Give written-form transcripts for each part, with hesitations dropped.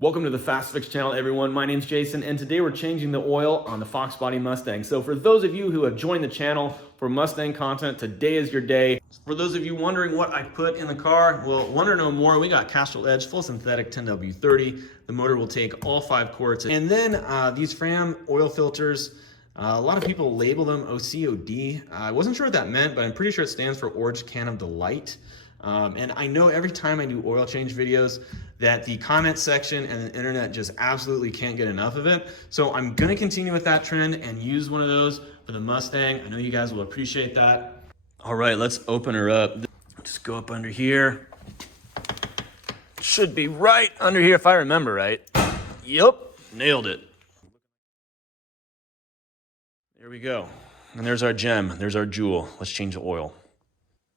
Welcome to the Fast Fix channel, everyone. My name's Jason, and today we're changing the oil on the Foxbody Mustang. So for those of you who have joined the channel for Mustang content, today is your day. For those of you wondering what I put in the car, well, wonder no more, we got Castrol Edge full synthetic 10W30. The motor will take all 5 quarts. And then these Fram oil filters, a lot of people label them O.C.O.D. I wasn't sure what that meant, but I'm pretty sure it stands for Orange Can of Delight. And I know every time I do oil change videos that the comment section and the internet just absolutely can't get enough of it. So I'm gonna continue with that trend and use one of those for the Mustang. I know you guys will appreciate that. All right, let's open her up. Just go up under here. Should be right under here if I remember right. Yep, nailed it. There we go. And there's our gem, there's our jewel. Let's change the oil.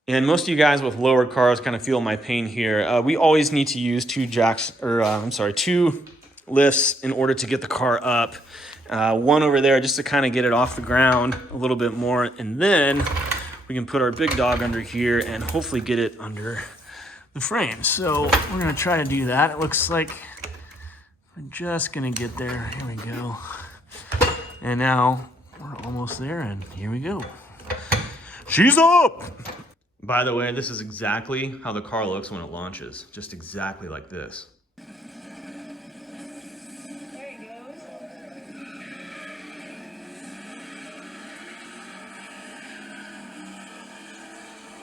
And most of you guys with lower cars kind of feel my pain here. We always need to use two lifts in order to get the car up. One over there just to kind of get it off the ground a little bit more. And then we can put our big dog under here and hopefully get it under the frame. So we're gonna try to do that. It looks like we're just gonna get there. Here we go. And now we're almost there, and here we go. She's up! By the way, this is exactly how the car looks when it launches. Just exactly like this. There he goes.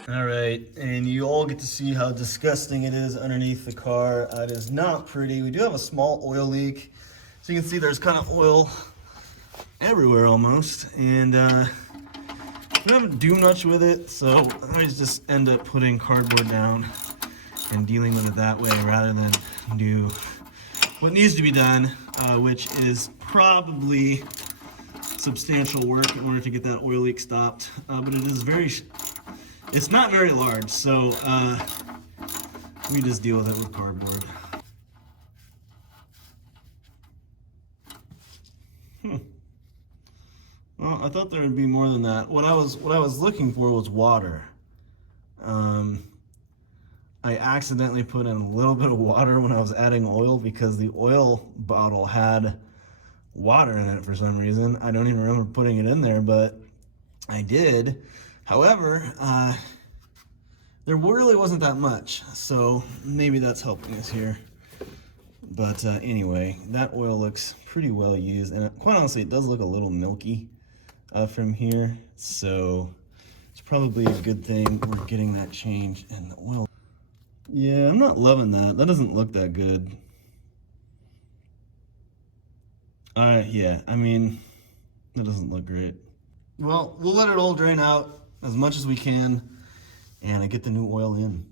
All right, and you all get to see how disgusting it is underneath the car. It is not pretty. We do have a small oil leak. So you can see there's kind of oil everywhere almost. And we don't do much with it, so I just end up putting cardboard down and dealing with it that way rather than do what needs to be done, which is probably substantial work in order to get that oil leak stopped. But it is it's not very large, so we just deal with it with cardboard. Well, I thought there would be more than that. What I was looking for was water. I accidentally put in a little bit of water when I was adding oil because the oil bottle had water in it for some reason. I don't even remember putting it in there, but I did. However, there really wasn't that much, so maybe that's helping us here. But anyway, that oil looks pretty well used, and quite honestly, it does look a little milky from here, so it's probably a good thing we're getting that changed. And the oil, yeah, I'm not loving that. That doesn't look that good. Yeah, I mean, that doesn't look great. Well, we'll let it all drain out as much as we can and get the new oil in.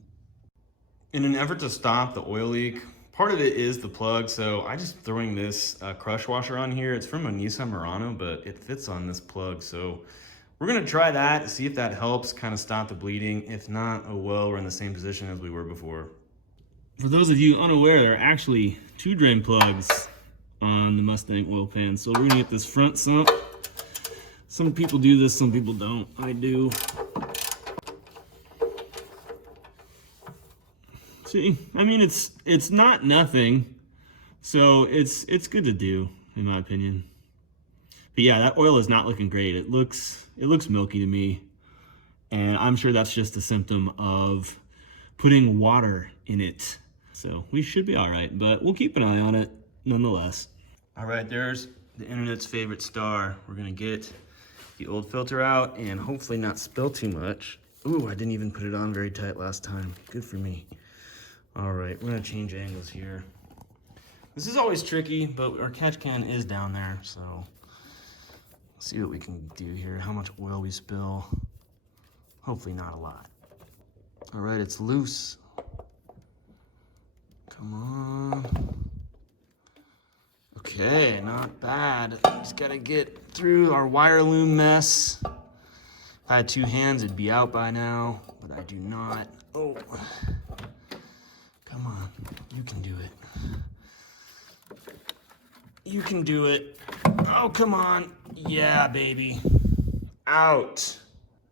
In an effort to stop the oil leak, part of it is the plug, so I just throwing this crush washer on here. It's from a Nissan Murano, but it fits on this plug. So we're gonna try that, see if that helps kind of stop the bleeding. If not, oh well, we're in the same position as we were before. For those of you unaware, there are actually 2 drain plugs on the Mustang oil pan. So we're gonna get this front sump. Some people do this, some people don't. I do. See, I mean, it's not nothing, so it's good to do, in my opinion. But yeah, that oil is not looking great. It looks milky to me, and I'm sure that's just a symptom of putting water in it. So we should be all right, but we'll keep an eye on it nonetheless. All right, there's the internet's favorite star. We're gonna get the old filter out and hopefully not spill too much. Ooh, I didn't even put it on very tight last time. Good for me. All right, we're gonna change angles here. This is always tricky, but our catch can is down there, so let's see what we can do here, how much oil we spill. Hopefully not a lot. All right, it's loose. Come on. Okay, not bad. Just gotta get through our wire loom mess. If I had 2 hands, it'd be out by now, but I do not. Oh. Come on, you can do it. You can do it. Oh, come on. Yeah, baby. Out.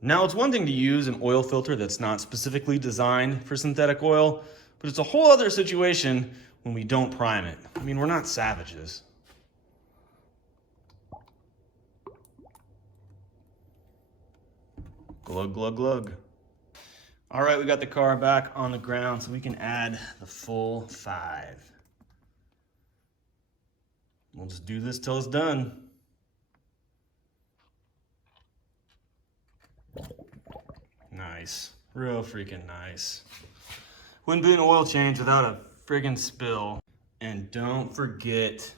Now, it's one thing to use an oil filter that's not specifically designed for synthetic oil, but it's a whole other situation when we don't prime it. I mean, we're not savages. Glug, glug, glug. All right, we got the car back on the ground, so we can add the full 5. We'll just do this till it's done. Nice, real freaking nice. Wouldn't be an oil change without a friggin' spill. And don't forget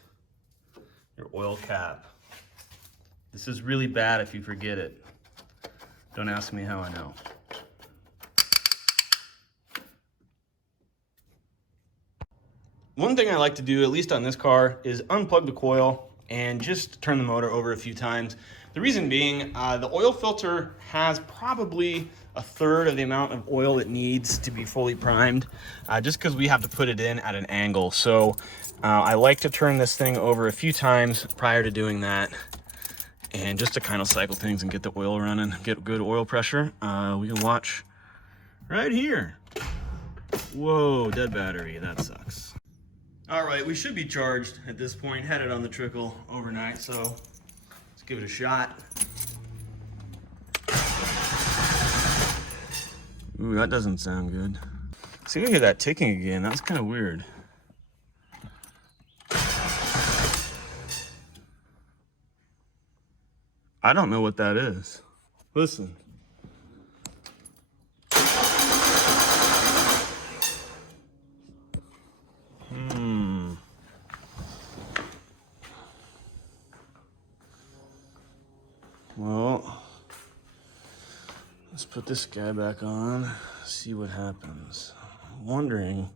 your oil cap. This is really bad if you forget it. Don't ask me how I know. One thing I like to do, at least on this car, is unplug the coil and just turn the motor over a few times. The reason being, the oil filter has probably a third of the amount of oil it needs to be fully primed, just because we have to put it in at an angle. So I like to turn this thing over a few times prior to doing that, and just to kind of cycle things and get the oil running, get good oil pressure. We can watch right here. Whoa, dead battery, that sucks. All right, we should be charged at this point, had it on the trickle overnight, so let's give it a shot. Ooh, that doesn't sound good. See, we hear that ticking again. That's kind of weird. I don't know what that is. Listen. Well, let's put this guy back on, see what happens. I'm wondering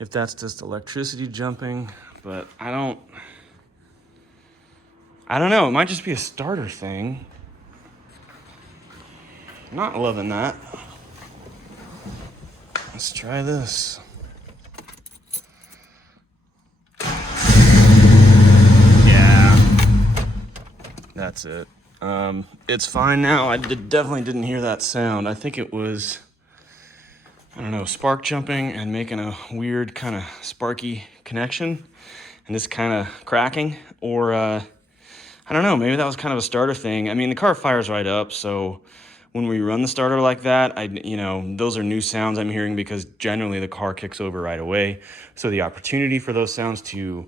if that's just electricity jumping, but I don't know. It might just be a starter thing. I'm not loving that. Let's try this. Yeah, that's it. It's fine now. I definitely didn't hear that sound. I think it was, I don't know, spark jumping and making a weird kind of sparky connection and just kind of cracking, or I don't know, maybe that was kind of a starter thing. I mean, the car fires right up, so when we run the starter like that, those are new sounds I'm hearing because generally the car kicks over right away. So the opportunity for those sounds to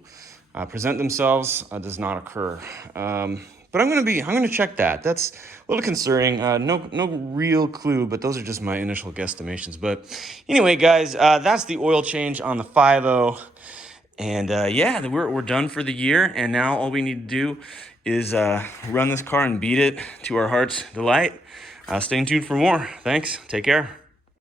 present themselves does not occur. But I'm gonna check that. That's a little concerning. No real clue, but those are just my initial guesstimations. But anyway, guys, that's the oil change on the 5.0. And yeah, we're done for the year. And now all we need to do is run this car and beat it to our heart's delight. Stay tuned for more. Thanks. Take care.